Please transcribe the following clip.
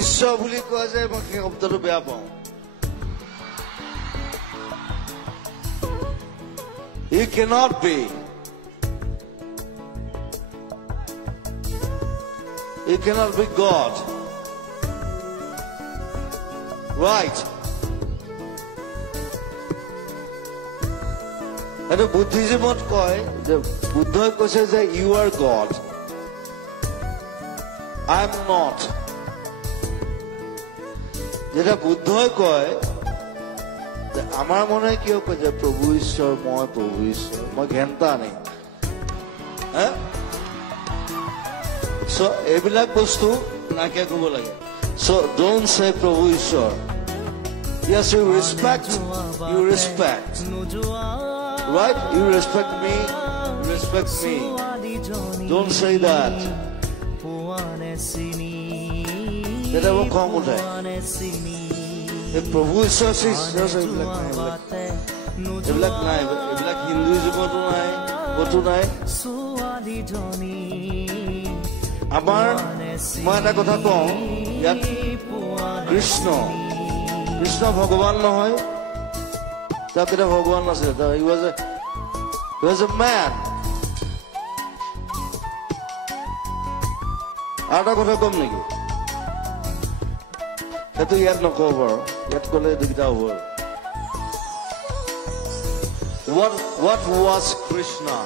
ঈশ্বৰ বুলি কোৱা যায় মই সেই শব্দটো বেয়া পাওঁ He cannot be He cannot be God right And Buddhismত কয় যে বুদ্ধই কৈছে যে you are God I am not যেটা বুদ্ধই কয় যে আমার মনে কিয় কয় যে প্রভু ঈশ্বর মই ঘেন্টা নেই হ্যাঁ সো এইবিলাক বস্তু নাকে কব লাগে সো ডোন্ট সে প্রভু ঈশ্বর Yes, you respect right you respect me don't say that যেটা ও কম উঠে প্রভু ঈশ্বর এইবিলাক নাই এইবিলাক হিন্দুইজমতো নাই কতো নাই আমাৰ মই এটা কথা কওঁ ইয়াত কৃষ্ণ ভগৱান নহয় তাক এটা ভগৱান নাছিলে he was a man আৰু এটা কথা কম নেকি সেইটো ইয়াত নকওঁ বাৰু ইয়াত ক'লে দিগদাৰ হ'ব what was Krishna